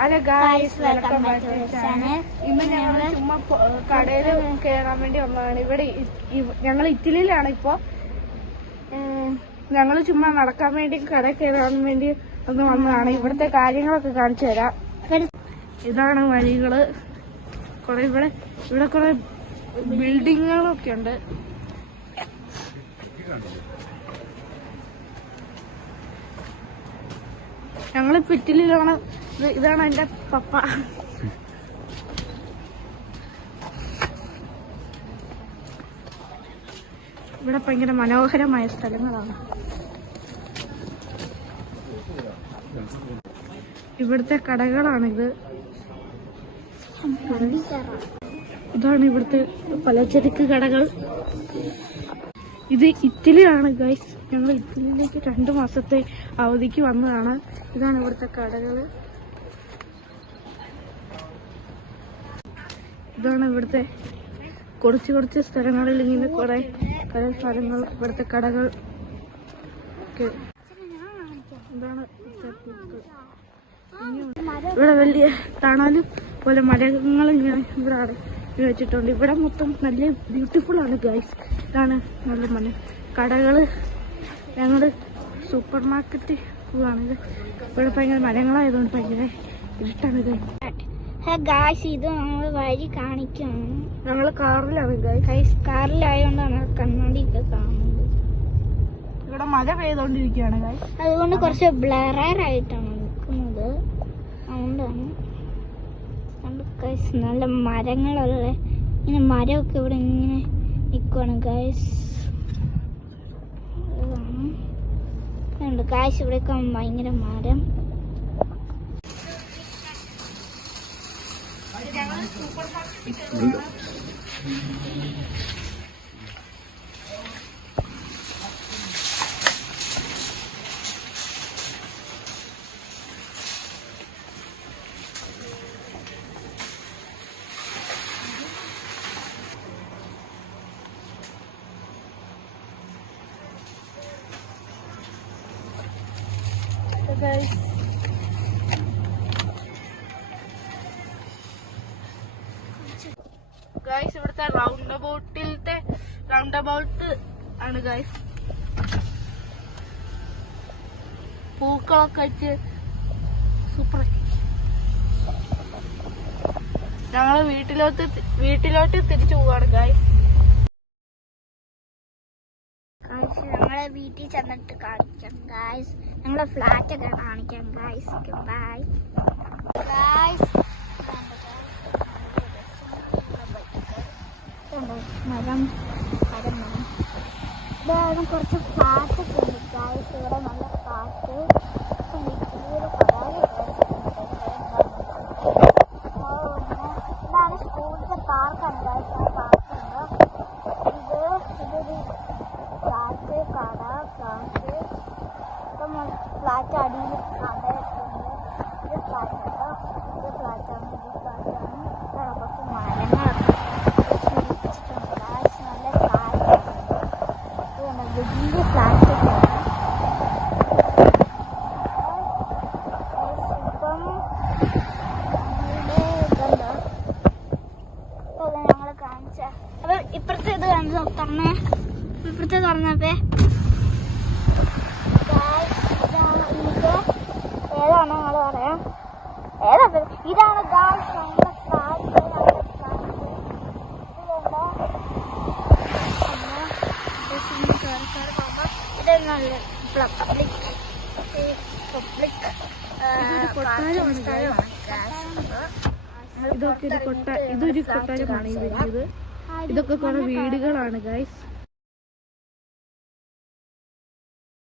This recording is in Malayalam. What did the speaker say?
Hello guys, welcome back to channel. ഇന്ന് ഞങ്ങൾ ചുമ്മാ കടയിൽ കയറാൻ വേണ്ടി വന്നതാണ്. ഇവിടെ ഞങ്ങൾ ഇറ്റലിയിലാണ് ഇപ്പോൾ. ഞങ്ങൾ ചുമ്മാ നടക്കാൻ വേണ്ടി കടയിൽ കയറാൻ വേണ്ടി ഒന്ന് വന്നതാണ്. ഇവിടുത്തെ കാര്യങ്ങളൊക്കെ കാണിച്ചു തരാം. ഇതാണ് വഴികള്. ഇവിടെ കുറെ ബിൽഡിങ്ങുകളൊക്കെ ഉണ്ട്. ഞങ്ങളിപ്പോ ഇറ്റലിയിലാണ്. ഇതാണ് എന്റെ പപ്പ. ഇവിടെ ഭയങ്കര മനോഹരമായ സ്ഥലങ്ങളാണ്. ഇവിടുത്തെ കടകളാണിത്. ഇതാണ് ഇവിടുത്തെ പലചരക്ക് കടകൾ. ഇത് ഇറ്റലിയാണ് ഗൈസ്. ഞങ്ങൾ ഇറ്റലിയിലേക്ക് 2 മാസത്തെ അവധിക്ക് വന്നതാണ്. ഇതാണ് ഇവിടുത്തെ കടകള്. ഇതാണ് ഇവിടുത്തെ കുറച്ച് സ്ഥലങ്ങളിൽ ഇങ്ങനെ കുറെ സ്ഥലങ്ങൾ, ഇവിടുത്തെ കടകൾ. ഇതാണ് ഇവിടെ വലിയ തണലും പോലെ മരങ്ങൾ ഇങ്ങനെ ഇവിടെ വെച്ചിട്ടുണ്ട്. ഇവിടെ മൊത്തം നല്ല ബ്യൂട്ടിഫുൾ ആണ് ഗൈസ്. ഇതാണ് നല്ല കടകള്. ഞങ്ങള് സൂപ്പർ മാർക്കറ്റ് ആണിത്. ഇവിടെ ഭയങ്കര മരങ്ങളായതുകൊണ്ട് ഭയങ്കര ഇരുട്ടാണ് ഇത്. ഇത് നമ്മള് വഴി കാണിക്കും. ഞങ്ങള് കാറിലാണ് കാറിലായോണ്ടാണ് കണ്ണാടിയൊക്കെ കാണുന്നത്. ഇവിടെ മഴ പെയ്തോണ്ടിരിക്കുകയാണ് ഗൈസ്. അതുകൊണ്ട് കുറച്ച് ബ്ലറായിട്ടാണ് നിൽക്കുന്നത്. അതുകൊണ്ടാണ് നല്ല മരങ്ങളുള്ള ഇങ്ങനെ മരമൊക്കെ ഇവിടെ ഇങ്ങനെ നിൽക്കുവാണ് ഗൈസ്. ഗൈസ് ഇവിടെയൊക്കെ ഭയങ്കര മരം. ഗൈസ് ഇവിടുത്തെ റൗണ്ട് അബൌട്ട് ആണ് ഗൈസ്. പൂക്കളൊക്കെ വെച്ച് സൂപ്പർ. ഞങ്ങള് വീട്ടിലോട്ട് തിരിച്ചു പോവാണ് ഗൈസ്. ഞങ്ങളെ വീട്ടിൽ ചെന്നിട്ട് കാണിക്കാം ഗൈസ്. ഞങ്ങളെ ഫ്ലാറ്റ് ഒക്കെ കാണിക്കാം ഗൈസ്. Bye guys. മരം ഇതാണ് കുറച്ച് ഫ്ലാറ്റ് ഒക്കെ ഉണ്ട് ഗൈസ്. ഇവിടെ നല്ല ഫ്ലാറ്റ്. ഇതാണ് സ്കൂളിന്റെ പാർക്കാണ് ഗൈസ്. ആ പാർക്കുണ്ട്. ഇതൊരു ഫ്ലാറ്റ് കട. ഫ്ലാറ്റ് അടിയിൽ കടയൊക്കെ ഉണ്ട്. ഇത് ഫ്ലാറ്റാണ്. ഇത് ഫ്ലാറ്റാണ്. കുറച്ച് മരങ്ങളൊക്കെ വെച്ചിട്ടുണ്ട് ഗൈസ്. നല്ല ഫ്ലാറ്റ് വലിയ ഫ്ലാറ്റൊക്കെയാണ്. ഇപ്പം ഇതുണ്ട്. ഞങ്ങൾ കാണിച്ച അപ്പൊ ഇപ്പുറത്തെ ഇത് തുറന്നേ. ഇപ്പുറത്തെ തുറന്നപ്പേ ഏതാണ് നിങ്ങൾ പറയാം. ഇതാണ് ഗായ്സ് നമ്മുടെ ഫ്ലാറ്റ്. ഇതൊന്നല്ല ഇതൊരു കൊട്ടാരമാണ്. ഇതൊക്കെ കുറെ വീടുകളാണ് ഗൈസ്.